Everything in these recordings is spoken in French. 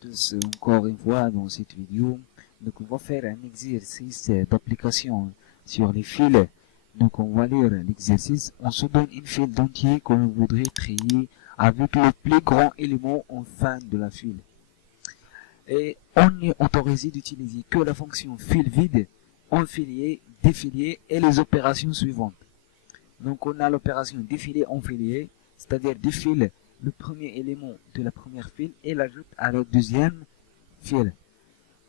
tous encore une fois dans cette vidéo. Donc on va faire un exercice d'application sur les fils. Donc on va lire l'exercice. On se donne une file d'entier que l'on voudrait trier avec le plus grand élément en fin de la file. Et on est autorisé d'utiliser que la fonction fil vide, enfilier, défilier et les opérations suivantes. Donc on a l'opération défiler enfilier, c'est-à-dire défile le premier élément de la première file et l'ajoute à la deuxième file.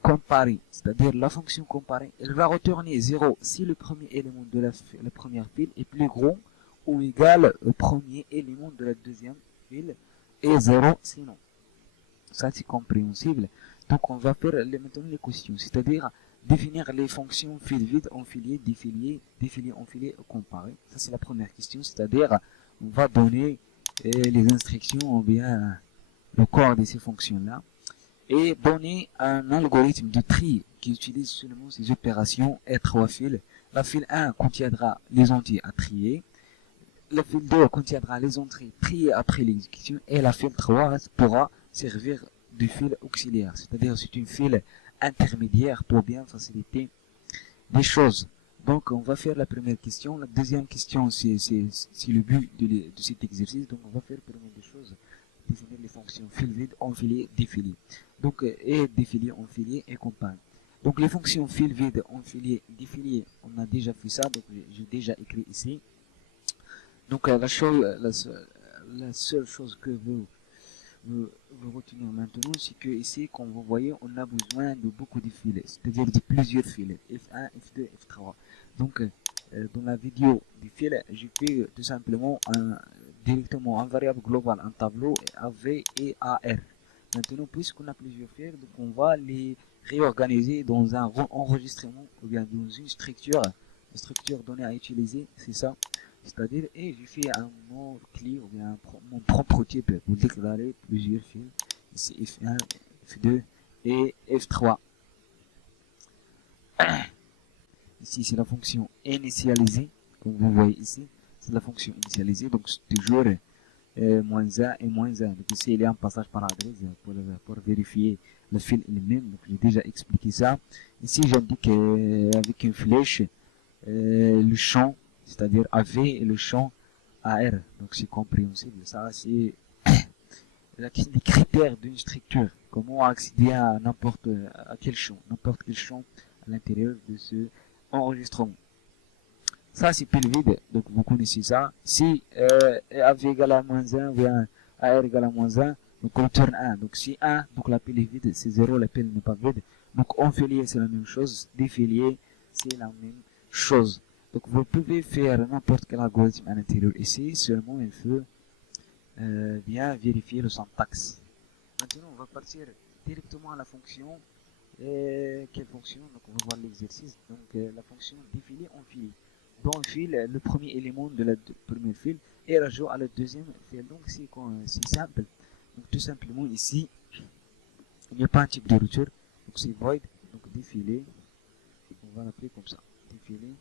Comparer, c'est-à-dire la fonction comparer, elle va retourner 0 si le premier élément de la première file est plus grand ou égal au premier élément de la deuxième file et 0 sinon. Ça c'est compréhensible. Donc on va faire maintenant les questions, c'est-à-dire définir les fonctions fil vide, enfilier, défilier, défilier, enfilier, comparer. Ça c'est la première question, c'est-à-dire on va donner les instructions ou bien le corps de ces fonctions-là et donner un algorithme de tri qui utilise seulement ces opérations R3 fils. La file 1 contiendra les entiers à trier, la file 2 contiendra les entrées triées après l'exécution et la file 3 pourra servir de fil auxiliaire, c'est-à-dire c'est une file intermédiaire pour bien faciliter les choses. Donc on va faire la première question. La deuxième question c'est le but de cet exercice. Donc on va faire la première des choses, définir les fonctions fil vide, enfilier, défilier. Donc et défilier, enfilier et comparer. Donc les fonctions fil vide, enfilier, défilier, on a déjà fait ça, donc j'ai déjà écrit ici. Donc la seule chose que vous retenir maintenant, c'est que ici, comme vous voyez, on a besoin de beaucoup de filets, c'est-à-dire de plusieurs filets, F1, F2, F3. Donc, dans la vidéo du fil, j'ai fait tout simplement directement un variable global, un tableau AV et AR. Maintenant, puisqu'on a plusieurs fils, donc on va les réorganiser dans un enregistrement ou bien dans une structure donnée à utiliser, c'est ça. C'est-à-dire, et j'ai fait un mot clé ou bien mon propre type pour déclarer plusieurs fils. Ici F1, F2 et F3. Ici c'est la fonction initialisée, comme vous voyez ici, c'est la fonction initialisée, donc c'est toujours moins 1 et moins 1. Donc ici il y a un passage par adresse pour vérifier le fil lui-même, donc j'ai déjà expliqué ça. Ici j'indique avec une flèche le champ, c'est-à-dire AV et le champ AR, donc c'est compréhensible. Ça c'est les critères d'une structure, comment accéder à n'importe quel champ à l'intérieur de ce enregistrement. Ça c'est pile vide, donc vous connaissez ça. Si AV égale à moins 1 ou bien AR égale à moins 1, donc on retourne 1. Donc si 1, donc la pile est vide, c'est 0, la pile n'est pas vide. Donc enfilier c'est la même chose, défilier c'est la même chose. Donc vous pouvez faire n'importe quel algorithme à l'intérieur ici, seulement il faut bien vérifier le syntaxe. Maintenant on va partir directement à la fonction. Quelle fonction? Donc on va voir l'exercice. Donc la fonction défiler enfilé. Donc on file le premier élément de la première file et rajoute à la deuxième file. Donc c'est simple. Donc tout simplement ici il n'y a pas un type de rupture. Donc c'est void. Donc défiler. On va l'appeler comme ça. Défiler.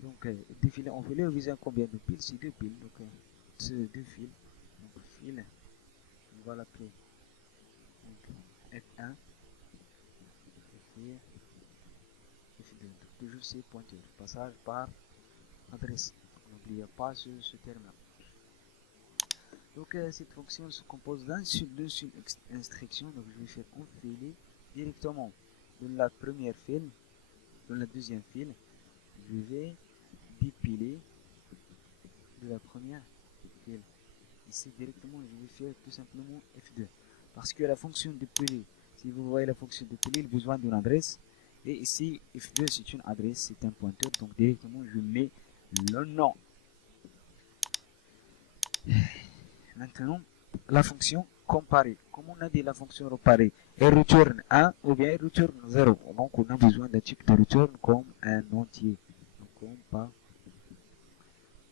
Donc défiler enfilé, on vise combien de piles? C'est 2 piles. Donc c'est 2 fils. Donc fil, on va l'appeler F1, F2, F2. Donc toujours ces pointeurs. Passage par adresse. N'oubliez pas ce terme-là. Donc cette fonction se compose d'une seule instruction. Donc je vais faire enfiler directement de la première file, dans la deuxième file. Je vais dépiler de la première file. Ici directement je vais faire tout simplement F2. Parce que la fonction dépiler, si vous voyez la fonction dépiler, il a besoin d'une adresse. Et ici F2 c'est une adresse, c'est un pointeur. Donc directement je mets le nom. Maintenant, la fonction comparer. Comme on a dit, la fonction comparer, elle retourne 1 ou bien elle retourne 0. Donc, on a besoin d'un type de return comme un entier. Donc,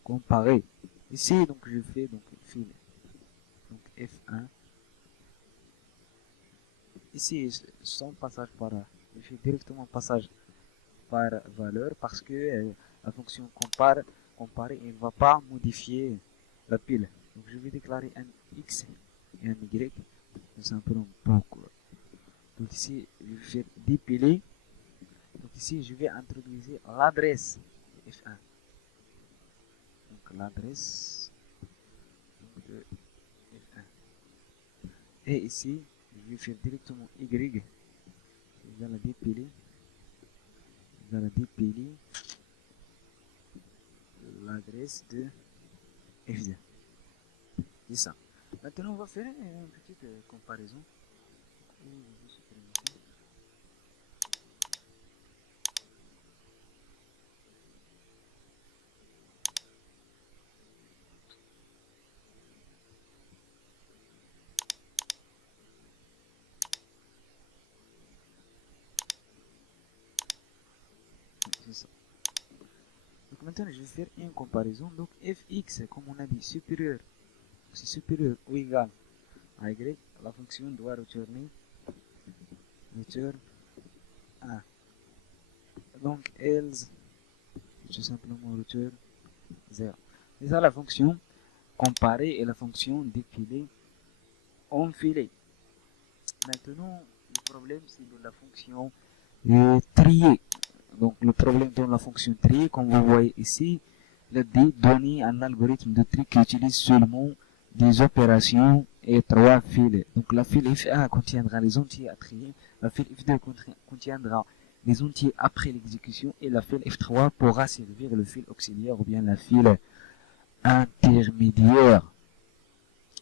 comparer. Ici, donc, je fais donc fil. Donc, F1. Ici, sans passage par là. Je fais directement passage par valeur parce que la fonction comparer, elle ne va pas modifier la pile. Donc je vais déclarer un X et un Y, tout simplement pour. Donc ici, je vais faire dépiler. Donc ici, je vais introduire l'adresse F1. Donc l'adresse de F1. Et ici, je vais faire directement Y. Je vais la dépiler. Je vais la dépiler l'adresse de F2. C'est ça. Maintenant, on va faire une petite comparaison. Et je vais supprimer ça. C'est ça. Donc maintenant, je vais faire une comparaison. Donc fx, comme on a dit, supérieur. C'est supérieur ou égal à y. La fonction doit retourner return 1. Donc else, tout simplement return 0. C'est ça la fonction comparer et la fonction défiler enfiler. Maintenant, le problème c'est de la fonction trier. Donc le problème dans la fonction trier, comme vous voyez ici, le D donne un algorithme de tri qui utilise seulement des opérations et 3 fils. Donc la file F1 contiendra les entiers à trier, la file F2 contiendra les entiers après l'exécution et la file F3 pourra servir le fil auxiliaire ou bien la file intermédiaire.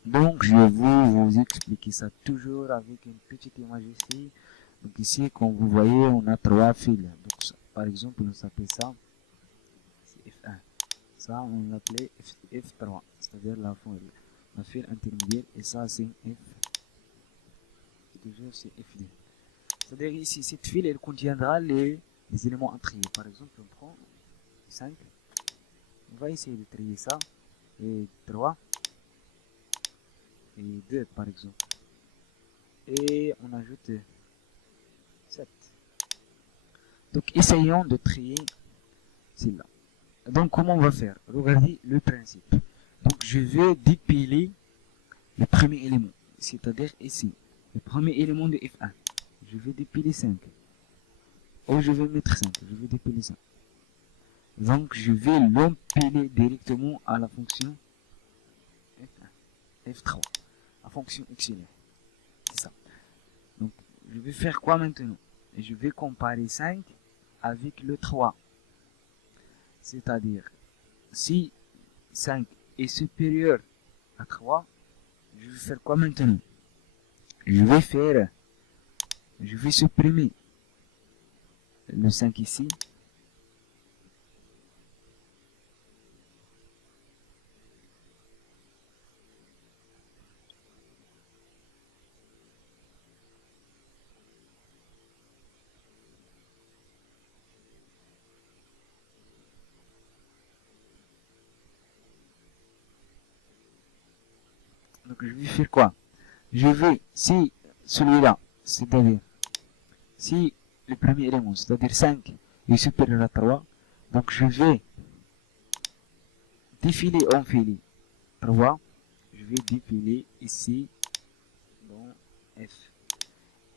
Donc je vais vous expliquer ça toujours avec une petite image ici. Donc ici, comme vous voyez, on a 3 fils. Donc ça, par exemple, on s'appelle ça F1. Ça, on l'appelait F3, c'est-à-dire la file intermédiaire, et ça c'est F. Toujours c'est F2. C'est-à-dire ici, cette file, elle contiendra les éléments à trier. Par exemple, on prend 5. On va essayer de trier ça. Et 3. Et 2, par exemple. Et on ajoute 7. Donc, essayons de trier celle-là. Donc, comment on va faire? Regardez le principe. Donc, je vais dépiler le premier élément. C'est-à-dire ici. Le premier élément de F1. Je vais dépiler 5. Ou je vais mettre 5. Je vais dépiler ça. Donc, je vais l'empiler directement à la fonction F1, F3. La fonction auxiliaire. C'est ça. Donc, je vais faire quoi maintenant? Je vais comparer 5 avec le 3. C'est-à-dire, si 5 est supérieur à 3, je vais faire quoi maintenant? Je vais supprimer le 5 ici. Donc je vais faire quoi? Je vais, si celui-là, c'est-à-dire, si le premier élément, c'est-à-dire 5, est supérieur à 3, donc je vais défiler, enfiler 3, je vais défiler ici dans F.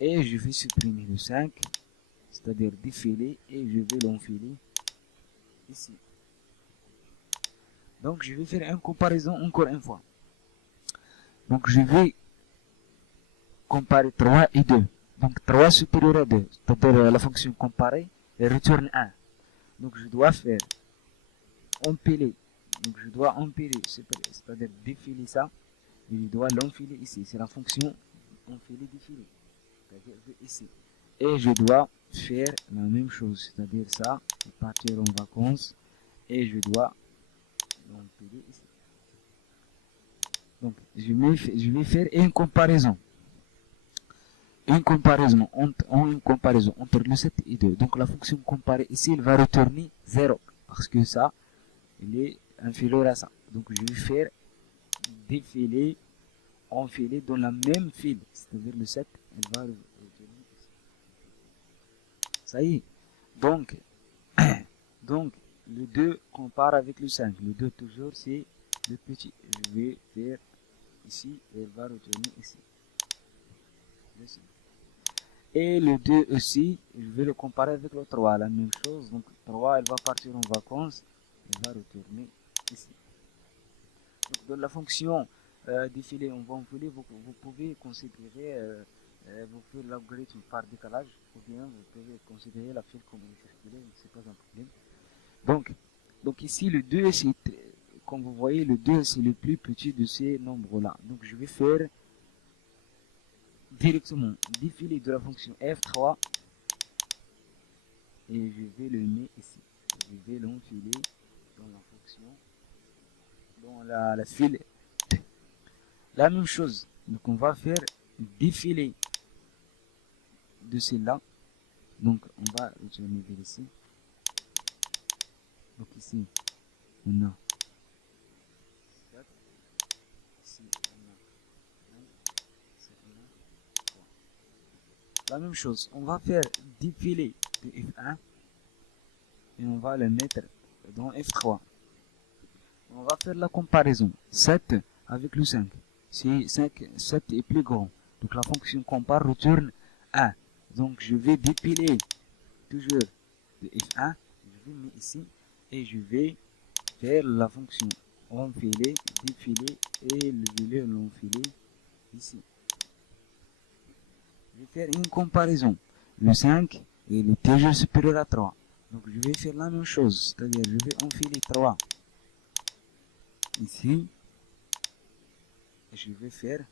Et je vais supprimer le 5, c'est-à-dire défiler, et je vais l'enfiler ici. Donc je vais faire une comparaison encore une fois. Donc je vais comparer 3 et 2. Donc 3 supérieur à 2, c'est-à-dire la fonction comparer, elle retourne 1. Donc je dois faire empiler. Donc je dois empiler, c'est-à-dire défiler ça, et je dois l'enfiler ici. C'est la fonction enfiler défiler, c'est-à-dire ici. Et je dois faire la même chose, c'est-à-dire ça, partir en vacances, et je dois l'empiler ici. Donc je vais faire une comparaison. Une comparaison entre le 7 et 2. Donc la fonction comparée ici, elle va retourner 0. Parce que ça, il est inférieur à ça. Donc je vais faire défiler, enfiler dans la même file. C'est-à-dire le 7, elle va retourner ici. Ça y est. Donc le 2 compare avec le 5. Le 2 toujours c'est le petit. Je vais faire ici et elle va retourner ici. Et le 2 aussi, je vais le comparer avec le 3, la même chose. Donc 3, elle va partir en vacances, elle va retourner ici. Donc dans la fonction défilé, on va enfiler, vous pouvez considérer, vous faites l'algorithme par décalage, ou bien vous pouvez considérer la file comme circulaire, c'est pas un problème. Donc ici le 2, c'est, comme vous voyez, le 2 c'est le plus petit de ces nombres-là. Donc je vais faire directement défiler de la fonction f3 et je vais le mettre ici. Je vais l'enfiler dans la fonction, dans la file. La même chose, donc on va faire défiler de celle-là. Donc on va retourner vers ici. Donc ici on a 4, ici on a 1, ici on a 3. La même chose, on va faire défiler de F1 et on va le mettre dans F3. On va faire la comparaison 7 avec le 5. Si 7 est plus grand, donc la fonction compare retourne 1. Donc je vais dépiler toujours de F1, je vais mettre ici et je vais faire la fonction enfiler, défiler et l'enfiler ici. Je vais faire une comparaison. Le 5 il est toujours supérieur à 3. Donc je vais faire la même chose, c'est-à-dire je vais enfiler 3 ici. Et je vais faire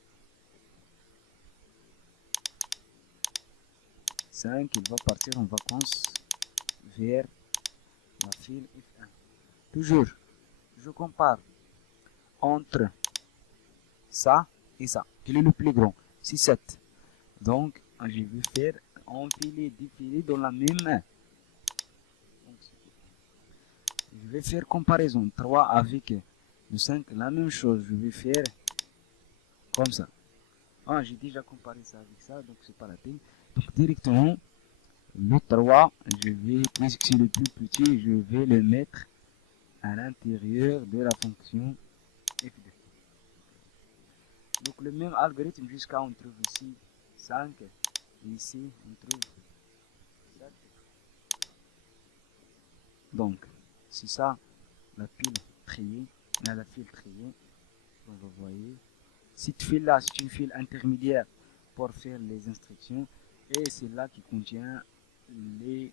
5, il va partir en vacances vers la file F1. Toujours, je compare entre ça et ça. Quel est le plus grand? C'est 7. Donc, je vais faire enfiler, défiler dans la même main. Je vais faire comparaison 3 avec le 5, la même chose. Je vais faire comme ça. Ah, j'ai déjà comparé ça avec ça, donc c'est pas la peine. Donc directement, le 3, je vais, puisque c'est le plus petit, je vais le mettre à l'intérieur de la fonction f2. Donc le même algorithme jusqu'à on trouve ici 5, et ici on trouve 7. Donc c'est ça la pile triée, la file triée, comme vous voyez. Cette file-là, c'est une file intermédiaire pour faire les instructions et c'est là qui contient les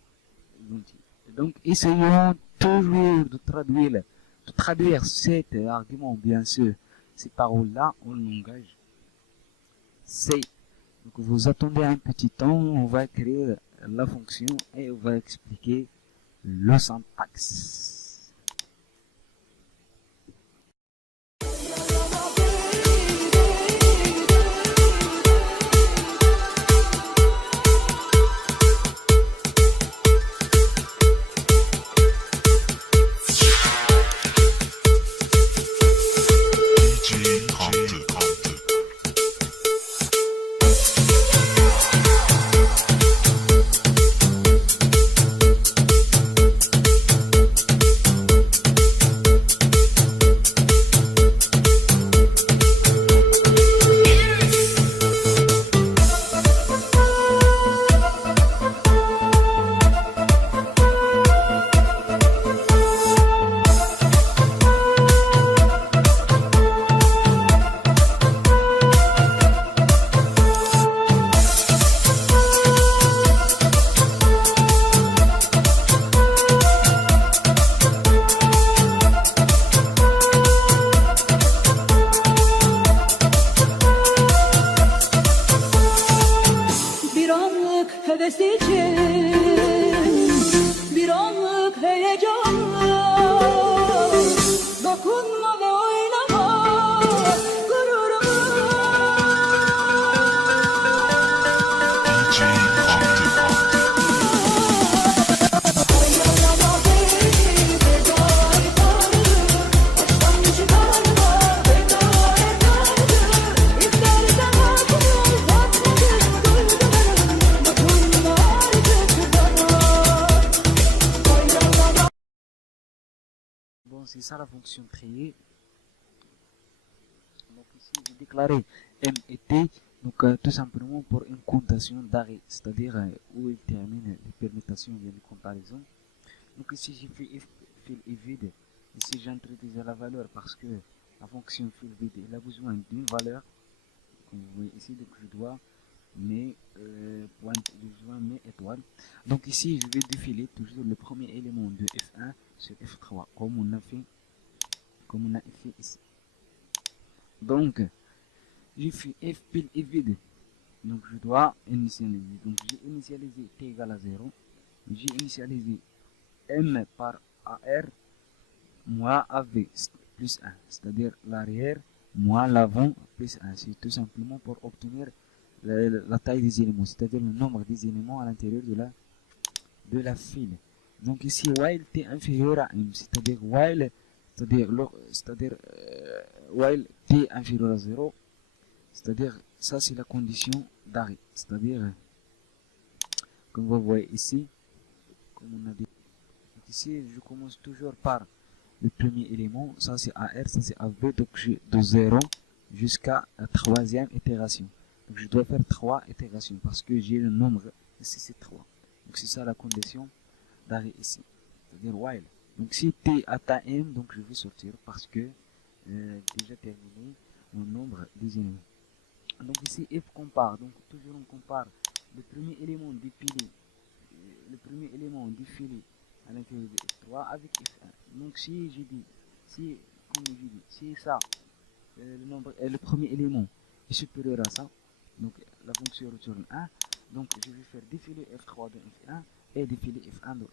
outils. Donc, essayons toujours de traduire cet argument, bien sûr, ces paroles-là en langage C. Donc, vous attendez un petit temps, on va écrire la fonction et on va expliquer le syntaxe. heves için bir anlık heyecanla dokunma ve oynama gururuma. Oynama beni veda etardı, baştan çıkarma veda etardı. İstersen hakkını uzatmadım duygularım, dokunma artık bana. Oynama. Bon, c'est ça la fonction triée. déclarer M et T, donc tout simplement pour une comptation d'arrêt, c'est-à-dire où il termine les permutations et les comparaisons. Donc ici j'ai fait if fil est vide, ici j'introduis la valeur parce que la fonction fil vide il a besoin d'une valeur, comme vous voyez ici, donc je dois mes besoin mes étoiles. Donc ici je vais défiler toujours le premier élément de F1 sur F3 comme on a fait ici. Donc j'ai fait F pile est vide, donc je dois initialiser, donc j'ai initialisé T égale à 0, j'ai initialisé M par AR moins AV plus 1, c'est-à-dire l'arrière moins l'avant plus 1, c'est tout simplement pour obtenir la taille des éléments, c'est-à-dire le nombre des éléments à l'intérieur de la file. Donc ici while t inférieur à m, c'est-à-dire while while t inférieur à 0, c'est-à-dire ça c'est la condition d'arrêt, c'est-à-dire comme vous voyez ici, comme on a dit. Donc ici je commence toujours par le premier élément, ça c'est AR, ça c'est AV, donc j'ai de 0 jusqu'à la troisième itération. Donc je dois faire 3 itérations parce que j'ai le nombre ici c'est 3. Donc c'est ça la condition d'arrêt ici, c'est-à-dire while. Donc si t atteint m, donc je vais sortir parce que déjà terminé mon nombre des éléments. Donc ici f compare, donc toujours on compare le premier élément défilé, à l'intérieur de F3 avec F1. Donc si j'ai dit, comme j'ai dit, si ça, le premier élément est supérieur à ça, donc la fonction retourne 1, donc je vais faire défiler F3 dans F1 et défiler F1 dans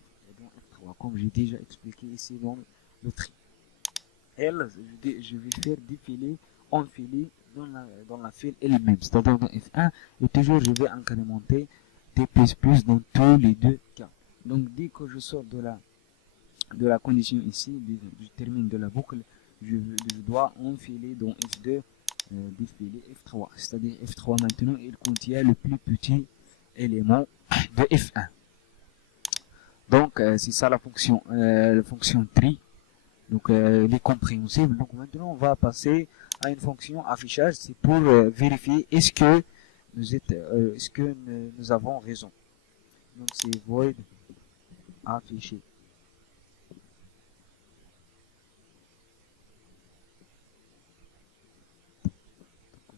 F3, comme j'ai déjà expliqué ici dans le tri. L, je vais faire défiler, enfiler dans la file elle-même, c'est-à-dire dans F1, et toujours je vais incrémenter T++ dans tous les deux cas. Donc dès que je sors de la condition ici, je termine de la boucle, je dois enfiler dans F2, défiler F3, c'est-à-dire F3 maintenant il contient le plus petit élément de F1. Donc c'est ça la fonction tri, donc elle est compréhensible. Donc maintenant on va passer à une fonction affichage, c'est pour vérifier est-ce que nous avons raison. Donc c'est void affiché.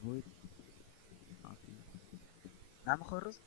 void نعم خرز.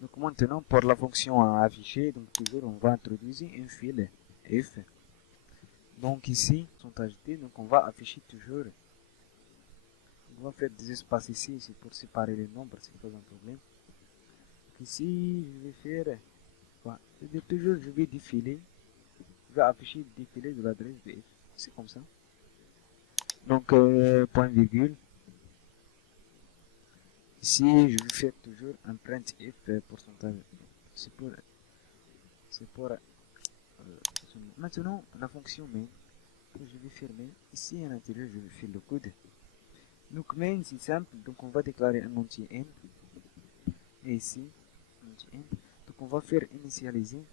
Donc maintenant pour la fonction à afficher, donc toujours on va introduire une file f. Donc ici sont agités, donc on va afficher toujours. On va faire des espaces ici, c'est pour séparer les nombres, c'est pas un problème. Donc ici je vais faire, voilà, toujours je vais défiler, je vais afficher le défilé de l'adresse de f, c'est comme ça. Donc point virgule. Ici, je vais faire toujours un printf pourcentage. C'est pour maintenant la fonction main que je vais fermer. Ici à l'intérieur, je vais faire le code. Donc main c'est simple, donc on va déclarer un entier n. Et ici, un entier n. Donc on va faire initialiser.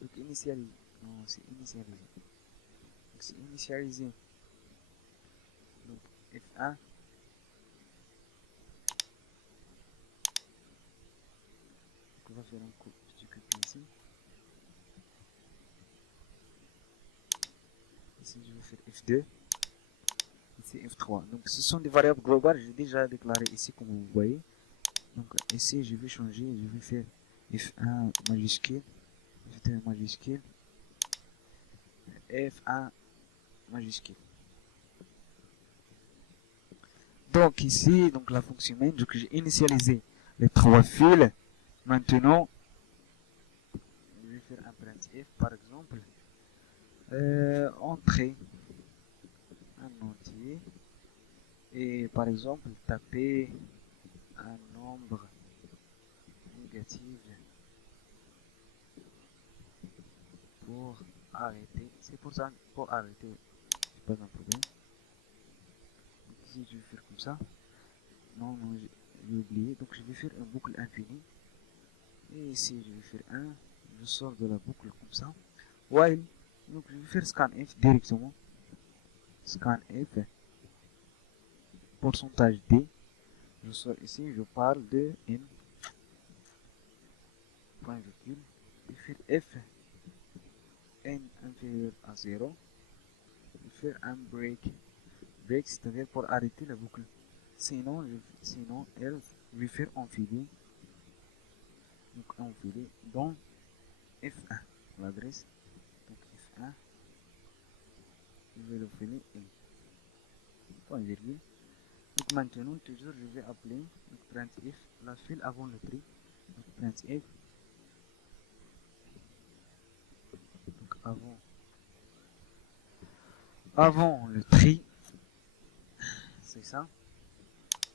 Donc initialiser. Non, c'est initialiser. Donc c'est initialiser. Donc F1. On va faire un petit copie ici. Ici, je vais faire F2. Ici, F3. Donc, ce sont des variables globales. J'ai déjà déclaré ici, comme vous voyez. Donc, ici, je vais changer. Je vais faire F1 majuscule. F2 majuscule. F1 majuscule. Donc, ici, donc la fonction main. Donc, j'ai initialisé les trois fils. Maintenant, F par exemple, entrer un entier et par exemple taper un nombre négatif pour arrêter. C'est pour ça, pour arrêter, c'est pas un problème. Donc ici je vais faire comme ça. Non, j'ai oublié. Donc je vais faire une boucle infinie. Et ici je vais faire 1. Je sors de la boucle comme ça. While. Donc je vais faire scanf directement. Scanf. Pourcentage D. Je sors ici. Je parle de N. Point virgule. Je vais faire F. N inférieur à 0. Je vais faire un break. Break, c'est-à-dire pour arrêter la boucle. Sinon, else, je vais faire enfiler. Donc enfiler dans F1, l'adresse. Donc F1, je vais le filer et point virgule. Donc maintenant, toujours, je vais appeler donc printf, la file avant le tri. Donc printf, donc avant le tri, c'est ça.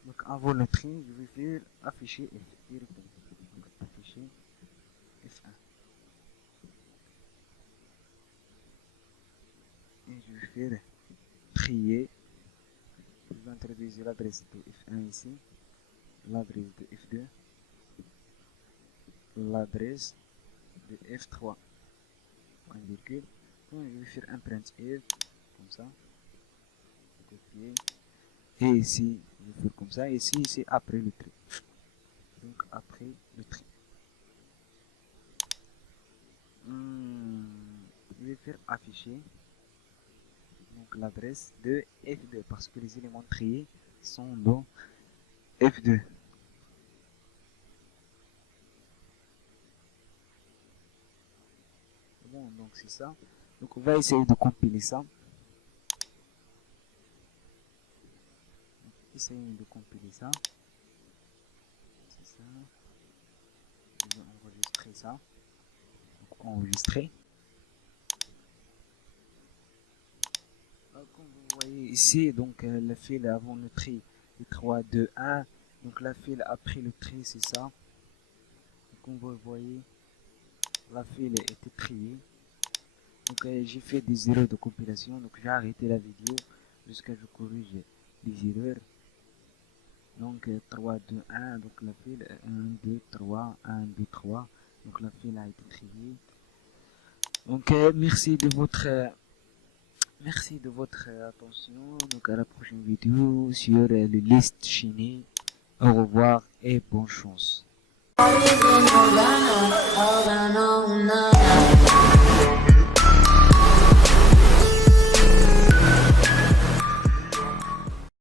Donc avant le tri, je vais faire afficher F directement. Donc afficher F1. Et je vais faire trier. Je vais introduire l'adresse de F1 ici, l'adresse de F2, l'adresse de F3. Point virgule. Donc je vais faire un printf comme ça. Copier. Et ici, je vais faire comme ça. Ici, c'est après le tri. Donc après le tri. Je vais faire afficher donc l'adresse de F2 parce que les éléments triés sont dans F2. Bon, donc c'est ça. Donc on va essayer de compiler ça. Essayons de compiler ça. C'est ça. Je vais enregistrer ça. Donc enregistrer. Comme vous voyez ici, donc la file avant le tri est 3, 2, 1. Donc la file après le tri, c'est ça. Donc, comme vous voyez, la file était triée. Donc j'ai fait des erreurs de compilation. Donc j'ai arrêté la vidéo jusqu'à ce que je corrige les erreurs. Donc 3, 2, 1. Donc la file 1, 2, 3, 1, 2, 3. Donc la file a été triée. Donc merci de votre attention. Donc à la prochaine vidéo sur le liste Chini. Au revoir et bonne chance.